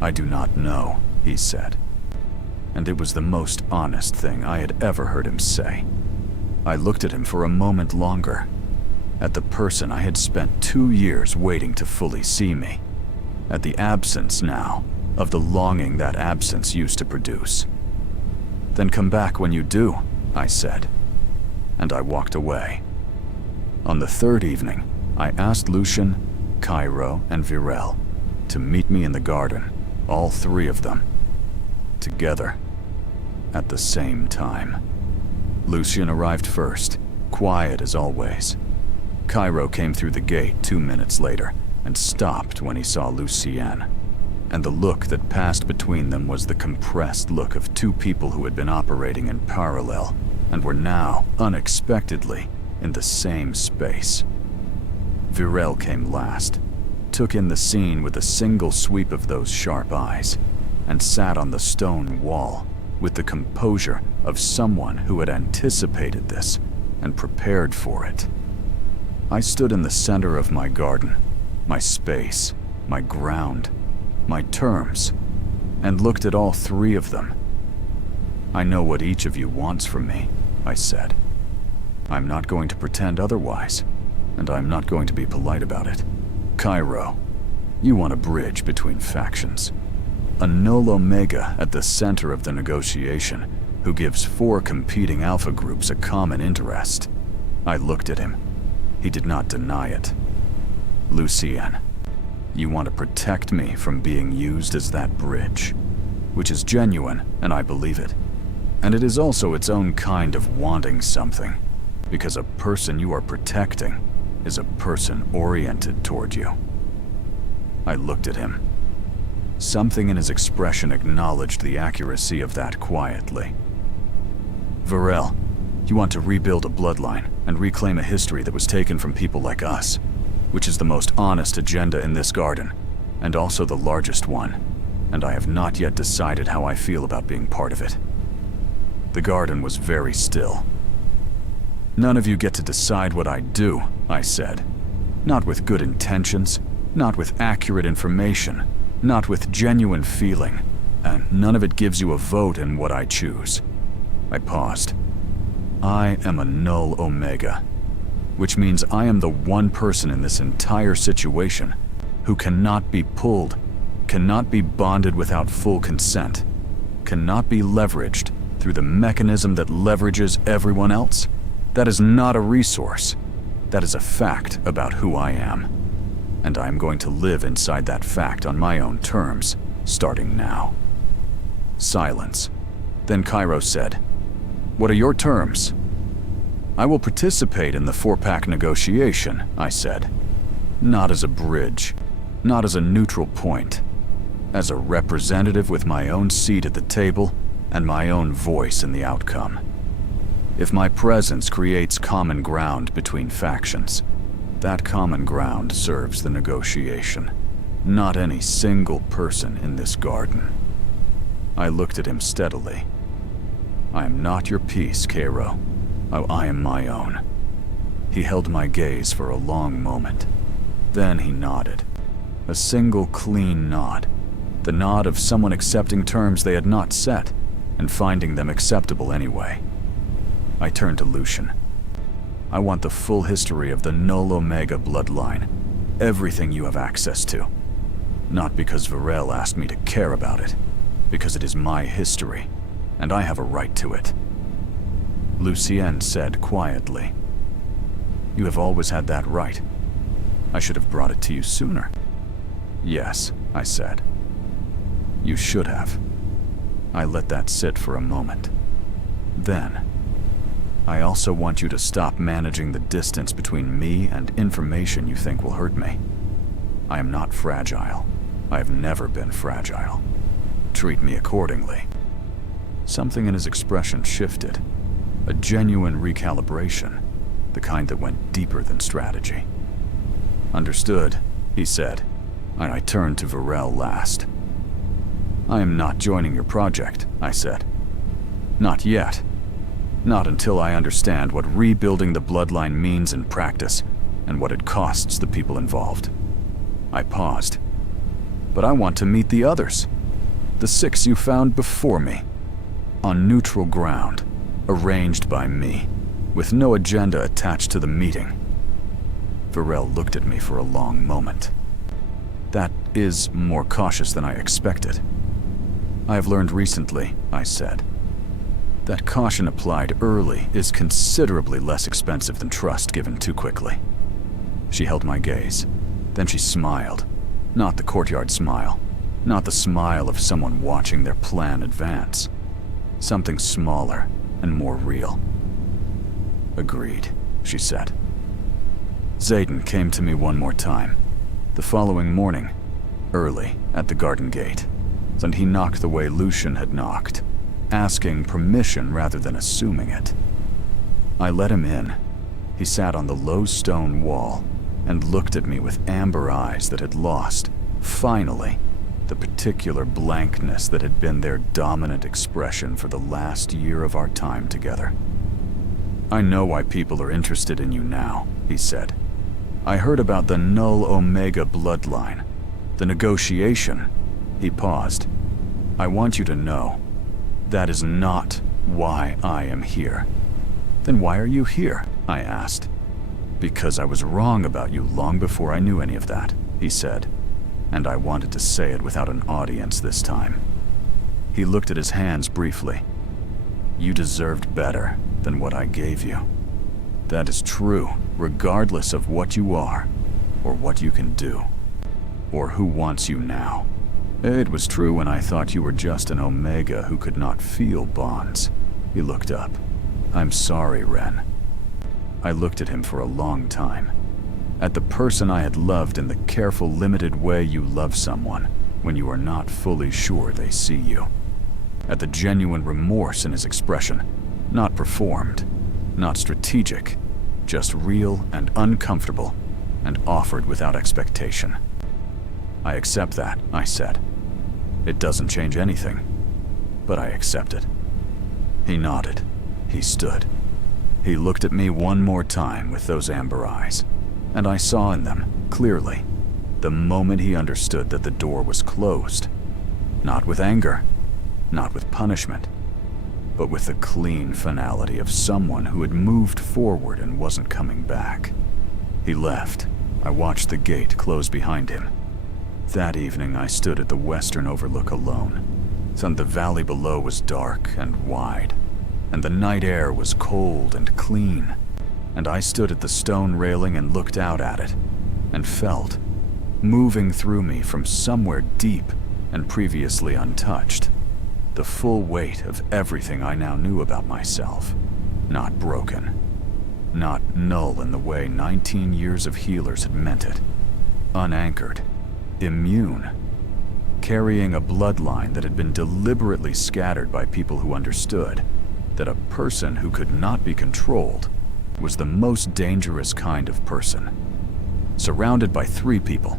"I do not know," he said. And it was the most honest thing I had ever heard him say. I looked at him for a moment longer, at the person I had spent 2 years waiting to fully see me, at the absence now of the longing that absence used to produce. "Then come back when you do," I said, and I walked away. On the third evening, I asked Lucian, Cairo, and Virel to meet me in the garden, all 3 of them, together, at the same time. Lucian arrived first, quiet as always. Cairo came through the gate 2 minutes later and stopped when he saw Lucienne, and the look that passed between them was the compressed look of 2 people who had been operating in parallel and were now, unexpectedly, in the same space. Virel came last, took in the scene with a single sweep of those sharp eyes, and sat on the stone wall with the composure of someone who had anticipated this and prepared for it. I stood in the center of my garden, my space, my ground, my terms, and looked at all 3 of them. "I know what each of you wants from me," I said. "I'm not going to pretend otherwise, and I'm not going to be polite about it. Cairo, you want a bridge between factions. A null omega at the center of the negotiation who gives 4 competing alpha groups a common interest." I looked at him. He did not deny it. "Lucienne, you want to protect me from being used as that bridge, which is genuine, and I believe it. And it is also its own kind of wanting something, because a person you are protecting is a person oriented toward you." I looked at him. Something in his expression acknowledged the accuracy of that quietly. "Virel, you want to rebuild a bloodline and reclaim a history that was taken from people like us, which is the most honest agenda in this garden, and also the largest one, and I have not yet decided how I feel about being part of it." The garden was very still. "None of you get to decide what I do," I said. "Not with good intentions, not with accurate information, not with genuine feeling, and none of it gives you a vote in what I choose." I paused. "I am a null omega, which means I am the one person in this entire situation who cannot be pulled, cannot be bonded without full consent, cannot be leveraged through the mechanism that leverages everyone else. That is not a resource. That is a fact about who I am. And I am going to live inside that fact on my own terms, starting now." Silence. Then Cairo said, "What are your terms?" "I will participate in the 4-pack negotiation," I said. "Not as a bridge, not as a neutral point. As a representative with my own seat at the table and my own voice in the outcome. If my presence creates common ground between factions, that common ground serves the negotiation, not any single person in this garden." I looked at him steadily. "I am not your piece, Cairo. I am my own." He held my gaze for a long moment. Then he nodded. A single clean nod. The nod of someone accepting terms they had not set and finding them acceptable anyway. I turned to Lucian. "I want the full history of the Null Omega bloodline, everything you have access to. Not because Virel asked me to care about it, because it is my history, and I have a right to it." Lucienne said quietly, "You have always had that right. I should have brought it to you sooner." "Yes," I said. "You should have." I let that sit for a moment. Then, I also want you to stop managing the distance between me and information you think will hurt me. I am not fragile. I have never been fragile. Treat me accordingly." Something in his expression shifted. A genuine recalibration, the kind that went deeper than strategy. "Understood," he said, and I turned to Varel last. "I am not joining your project," I said. "Not yet. Not until I understand what rebuilding the bloodline means in practice and what it costs the people involved." I paused. "But I want to meet the others. The 6 you found before me. On neutral ground, arranged by me, with no agenda attached to the meeting." Varel looked at me for a long moment. "That is more cautious than I expected." "I have learned recently," I said, "that caution applied early is considerably less expensive than trust given too quickly." She held my gaze. Then she smiled. Not the courtyard smile. Not the smile of someone watching their plan advance. Something smaller and more real. "Agreed," she said. Zayden came to me one more time. The following morning, early, at the garden gate, and he knocked the way Lucian had knocked, asking permission rather than assuming it. I let him in. He sat on the low stone wall and looked at me with amber eyes that had lost, finally, the particular blankness that had been their dominant expression for the last year of our time together. "I know why people are interested in you now," he said. "I heard about the Null Omega bloodline. The negotiation." He paused. "I want you to know, that is not why I am here." "Then why are you here?" I asked. "Because I was wrong about you long before I knew any of that," he said, and I wanted to say it without an audience this time. He looked at his hands briefly. "You deserved better than what I gave you. That is true, regardless of what you are, or what you can do, or who wants you now. It was true when I thought you were just an Omega who could not feel bonds." He looked up. "I'm sorry, Ren." I looked at him for a long time. At the person I had loved in the careful, limited way you love someone when you are not fully sure they see you. At the genuine remorse in his expression, not performed, not strategic, just real and uncomfortable, and offered without expectation. "I accept that," I said. "It doesn't change anything, but I accept it." He nodded. He stood. He looked at me one more time with those amber eyes, and I saw in them, clearly, the moment he understood that the door was closed. Not with anger, not with punishment, but with the clean finality of someone who had moved forward and wasn't coming back. He left. I watched the gate close behind him. That evening I stood at the western overlook alone, and the valley below was dark and wide, and the night air was cold and clean, and I stood at the stone railing and looked out at it, and felt, moving through me from somewhere deep and previously untouched, the full weight of everything I now knew about myself. Not broken. Not null in the way 19 years of healers had meant it. Unanchored. Immune. Carrying a bloodline that had been deliberately scattered by people who understood that a person who could not be controlled was the most dangerous kind of person. Surrounded by 3 people,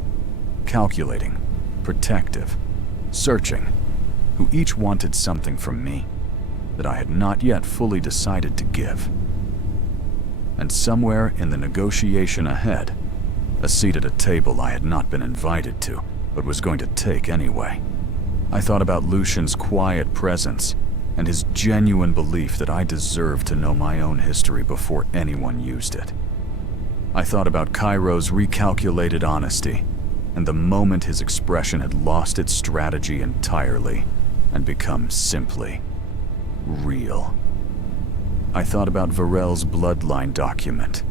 calculating, protective, searching, who each wanted something from me that I had not yet fully decided to give. And somewhere in the negotiation ahead, a seat at a table I had not been invited to, but was going to take anyway, I thought about Lucian's quiet presence and his genuine belief that I deserved to know my own history before anyone used it. I thought about Cairo's recalculated honesty, and the moment his expression had lost its strategy entirely and become simply real. I thought about Varel's bloodline document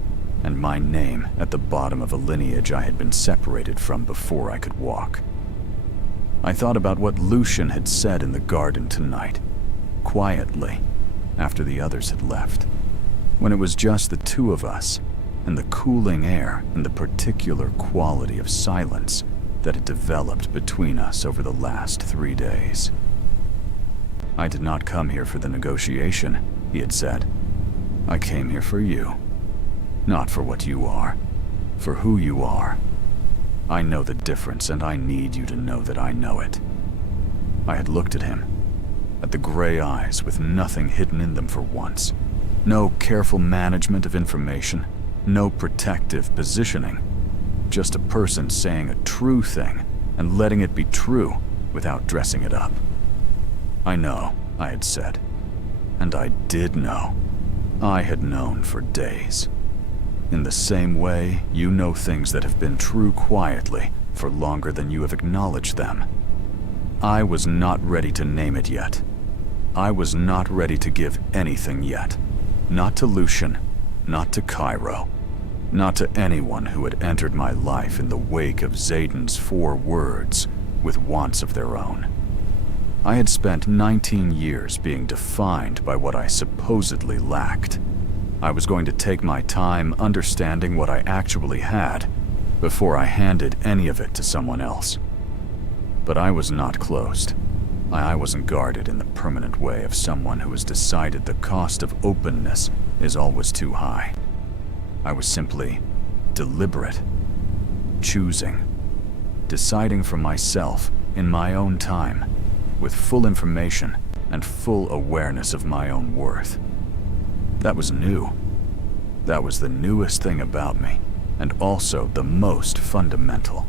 and my name at the bottom of a lineage I had been separated from before I could walk. I thought about what Lucian had said in the garden tonight, quietly, after the others had left. when it was just the two of us, and the cooling air and the particular quality of silence that had developed between us over the last 3 days. "I did not come here for the negotiation," he had said. "I came here for you. Not for what you are, for who you are. I know the difference, and I need you to know that I know it." I had looked at him, at the gray eyes with nothing hidden in them for once. No careful management of information, no protective positioning. Just a person saying a true thing and letting it be true without dressing it up. "I know," I had said. And I did know. I had known for days. In the same way, you know things that have been true quietly for longer than you have acknowledged them. I was not ready to name it yet. I was not ready to give anything yet. Not to Lucian, not to Cairo, not to anyone who had entered my life in the wake of Zayden's 4 words with wants of their own. I had spent 19 years being defined by what I supposedly lacked. I was going to take my time understanding what I actually had before I handed any of it to someone else. But I was not closed. I wasn't guarded in the permanent way of someone who has decided the cost of openness is always too high. I was simply deliberate, choosing, deciding for myself in my own time, with full information and full awareness of my own worth. That was new. That was the newest thing about me, and also the most fundamental.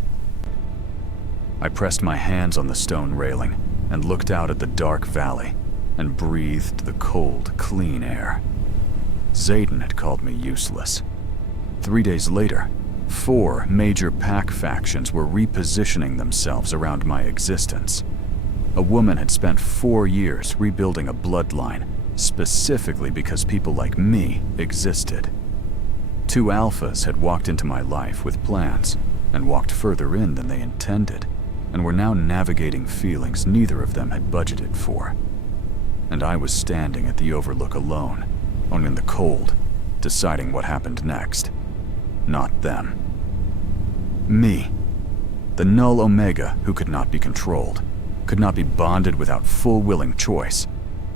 I pressed my hands on the stone railing and looked out at the dark valley and breathed the cold, clean air. Zayden had called me useless. 3 days later, 4 major pack factions were repositioning themselves around my existence. A woman had spent 4 years rebuilding a bloodline specifically because people like me existed. 2 alphas had walked into my life with plans and walked further in than they intended, and were now navigating feelings neither of them had budgeted for. And I was standing at the overlook alone, on in the cold, deciding what happened next. Not them. Me, the null omega who could not be controlled, could not be bonded without full willing choice,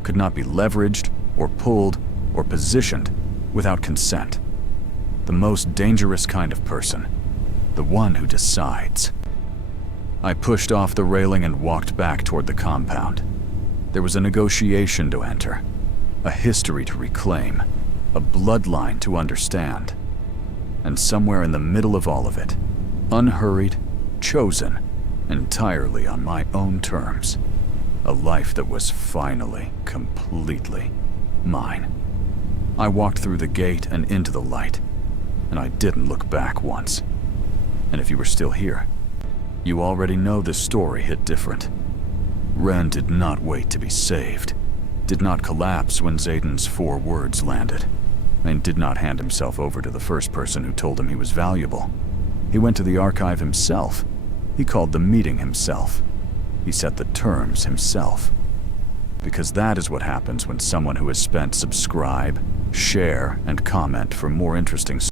could not be leveraged or pulled or positioned without consent. The most dangerous kind of person, the one who decides. I pushed off the railing and walked back toward the compound. There was a negotiation to enter, a history to reclaim, a bloodline to understand. And somewhere in the middle of all of it, unhurried, chosen, entirely on my own terms, a life that was finally, completely mine. I walked through the gate and into the light, and I didn't look back once. And if you were still here, you already know this story hit different. Ren did not wait to be saved, did not collapse when Zayden's 4 words landed, and did not hand himself over to the first person who told him he was valuable. He went to the archive himself. He called the meeting himself. He set the terms himself. Because that is what happens when someone who has spent subscribe, share, and comment for more interesting